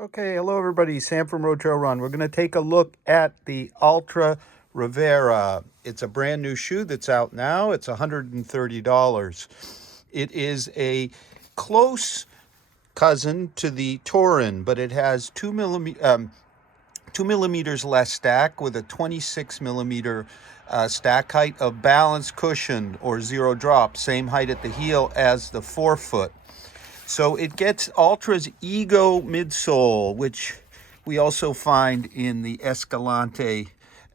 Okay, hello everybody, Sam from Road Trail Run. We're going to take a look at the Altra Rivera. It's a brand new shoe that's out now. It's $130. It is a close cousin to the Tourin, but it has 2 millimeters less stack with a 26 millimeter stack height of balanced cushion or zero drop, same height at the heel as the forefoot. So it gets Altra's Ego midsole, which we also find in the Escalante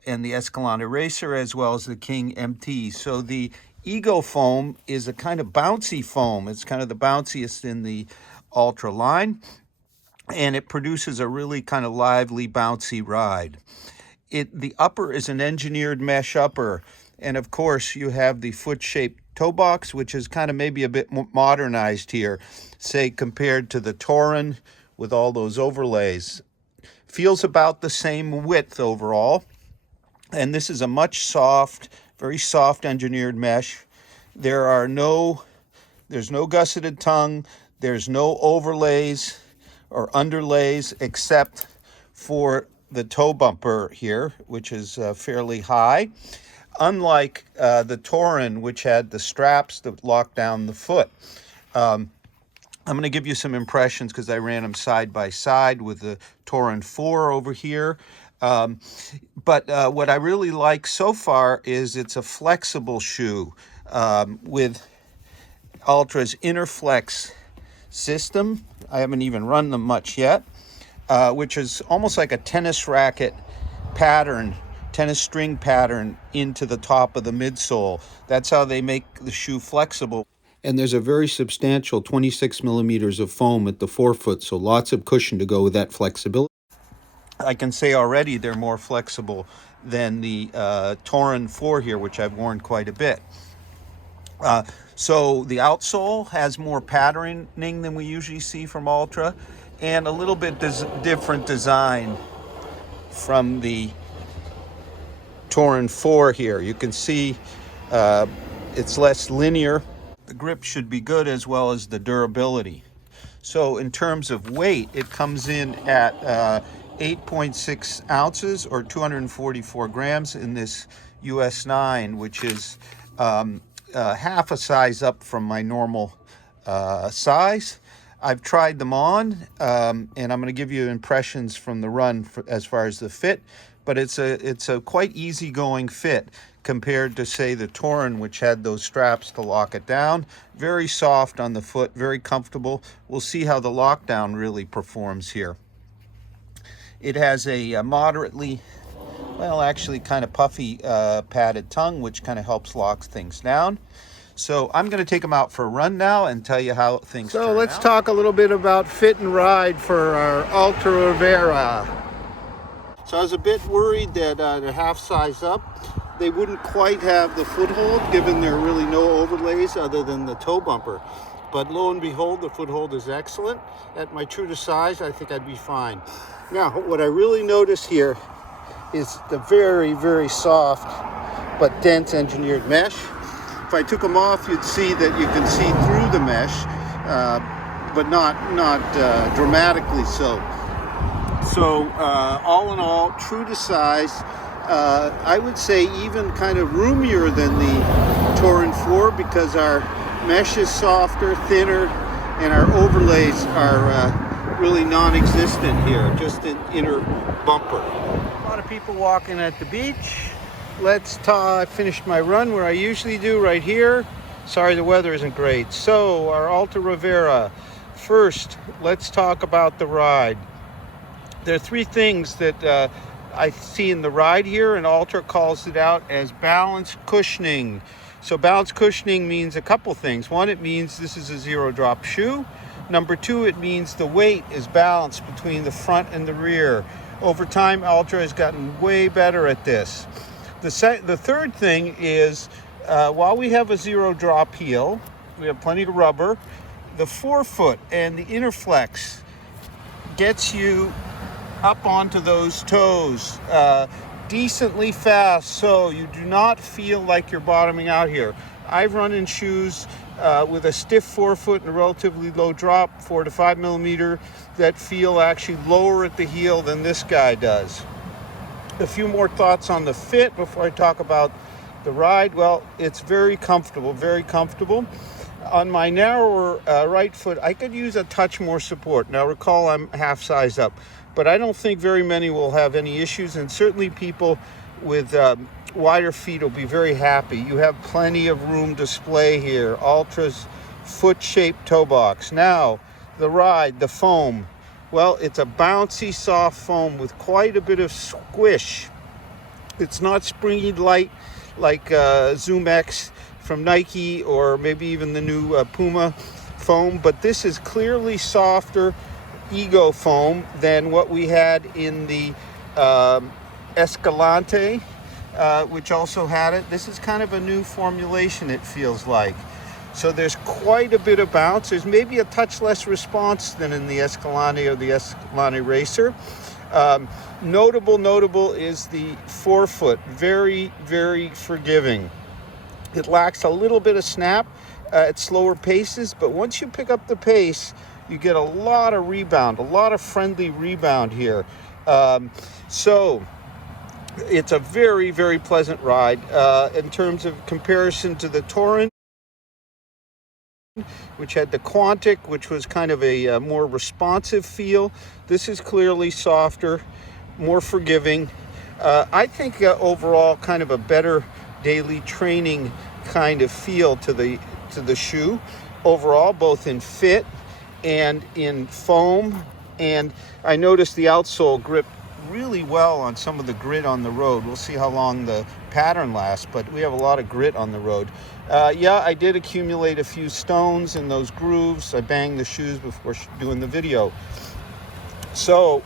and the Escalante Racer, as well as the King MT. So the Ego foam is a kind of bouncy foam. It's kind of the bounciest in the Altra line, and it produces a really kind of lively, bouncy ride. The upper is an engineered mesh upper, and of course you have the foot-shaped toe box, which is kind of maybe a bit modernized here, say compared to the Tourin with all those overlays. Feels about the same width overall, and this is a very soft engineered mesh. There's no gusseted tongue, there's no overlays or underlays except for the toe bumper here, which is fairly high, unlike the Tourin, which had the straps that lock down the foot. I'm going to give you some impressions because I ran them side by side with the Tourin 4 over here. But what I really like so far is it's a flexible shoe with Altra's Interflex system. I haven't even run them much yet, which is almost like a tennis racket pattern, tennis string pattern into the top of the midsole. That's how they make the shoe flexible. And there's a very substantial 26 millimeters of foam at the forefoot, so lots of cushion to go with that flexibility. I can say already they're more flexible than the Tourin 4 here, which I've worn quite a bit. So the outsole has more patterning than we usually see from Altra, and a little bit different design from the Tourin 4 here. You can see it's less linear. The grip should be good, as well as the durability. So in terms of weight, it comes in at 8.6 ounces or 244 grams in this US 9, which is half a size up from my normal size. I've tried them on, and I'm going to give you impressions from the run as far as the fit, but it's a quite easygoing fit compared to, say, the Tourin, which had those straps to lock it down. Very soft on the foot, very comfortable. We'll see how the lockdown really performs here. It has a moderately, well, actually kind of puffy padded tongue, which kind of helps lock things down. So I'm going to take them out for a run now and tell you how things turn out. So let's talk a little bit about fit and ride for our Altra Rivera. So I was a bit worried that they're half size up. They wouldn't quite have the foothold, given there are really no overlays other than the toe bumper. But lo and behold, the foothold is excellent. At my true to size, I think I'd be fine. Now, what I really notice here is the very, very soft but dense engineered mesh. If I took them off, you'd see that you can see through the mesh, but not dramatically so. So all in all, true to size. I would say even kind of roomier than the Tourin 4 because our mesh is softer, thinner, and our overlays are really non-existent here, just an inner bumper. A lot of people walking at the beach. I finished my run where I usually do, right here. Sorry the weather isn't great. So our Altra Rivera. First, let's talk about the ride. There are three things that I see in the ride here, and Altra calls it out as balanced cushioning. So balanced cushioning means a couple things. One, it means this is a zero drop shoe. Number two, it means the weight is balanced between the front and the rear. Over time, Altra has gotten way better at this. The third thing is, while we have a zero drop heel, we have plenty of rubber, the forefoot and the Interflex gets you up onto those toes decently fast, so you do not feel like you're bottoming out here. I've run in shoes with a stiff forefoot and a relatively low drop, 4 to 5 millimeter, that feel actually lower at the heel than this guy does. A few more thoughts on the fit before I talk about the ride. Well, it's very comfortable, very comfortable. On my narrower right foot, I could use a touch more support. Now recall, I'm half size up, but I don't think very many will have any issues, and certainly people with wider feet will be very happy. You have plenty of room display here. Altra's foot-shaped toe box. Now, the ride, the foam. Well, it's a bouncy, soft foam with quite a bit of squish. It's not springy light like Zoom X from Nike, or maybe even the new Puma foam, but this is clearly softer Ego foam than what we had in the Escalante, which also had it. This is kind of a new formulation, it feels like. So there's quite a bit of bounce. There's maybe a touch less response than in the Escalante or the Escalante Racer. Notable is the forefoot. Very, very forgiving. It lacks a little bit of snap at slower paces, but once you pick up the pace, you get a lot of rebound, a lot of friendly rebound here. So it's a very, very pleasant ride. In terms of comparison to the Torrent, which had the Quantic, which was kind of a more responsive feel, this is clearly softer, more forgiving. I think overall kind of a better daily training kind of feel to the shoe overall, both in fit and in foam. And I noticed the outsole grip really well on some of the grit on the road. We'll see how long the pattern lasts, but we have a lot of grit on the road. Yeah, I did accumulate a few stones in those grooves. I banged the shoes before doing the video. So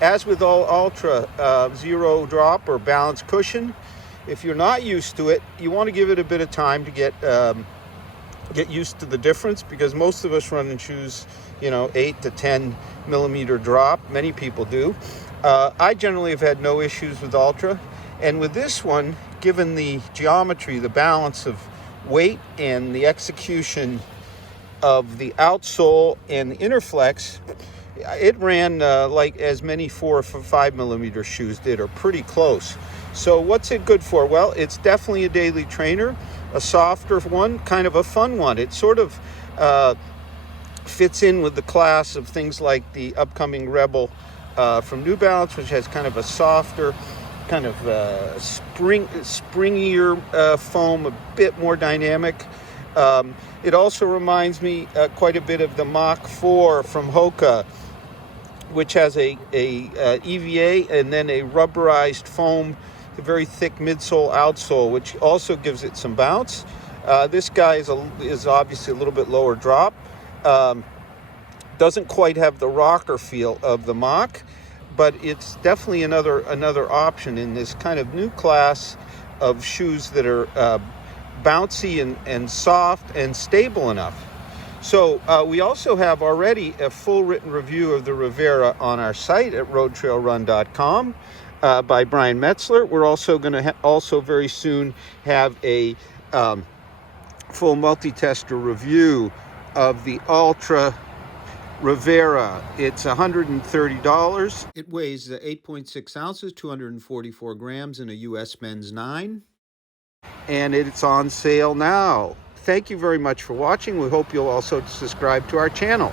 as with all Altra, zero drop or balance cushion. If you're not used to it, you want to give it a bit of time to get used to the difference, because most of us run in shoes, 8 to 10 millimeter drop. Many people do. I generally have had no issues with Altra, and with this one, given the geometry, the balance of weight, and the execution of the outsole and the Interflex, it ran like as many 4 or 5 millimeter shoes did, or pretty close. So what's it good for? Well, it's definitely a daily trainer, a softer one, kind of a fun one. It sort of fits in with the class of things like the upcoming Rebel from New Balance, which has kind of a softer, kind of springier foam, a bit more dynamic. It also reminds me quite a bit of the Mach 4 from Hoka, which has a EVA and then a rubberized foam, a very thick midsole, outsole, which also gives it some bounce. This guy is obviously a little bit lower drop. Doesn't quite have the rocker feel of the Mach, but it's definitely another option in this kind of new class of shoes that are bouncy and soft and stable enough. So we also have already a full written review of the Rivera on our site at RoadTrailRun.com by Brian Metzler. We're also going to also very soon have a full multi-tester review of the Altra Rivera. It's $130. It weighs 8.6 ounces, 244 grams in a US men's 9. And it's on sale now. Thank you very much for watching. We hope you'll also subscribe to our channel.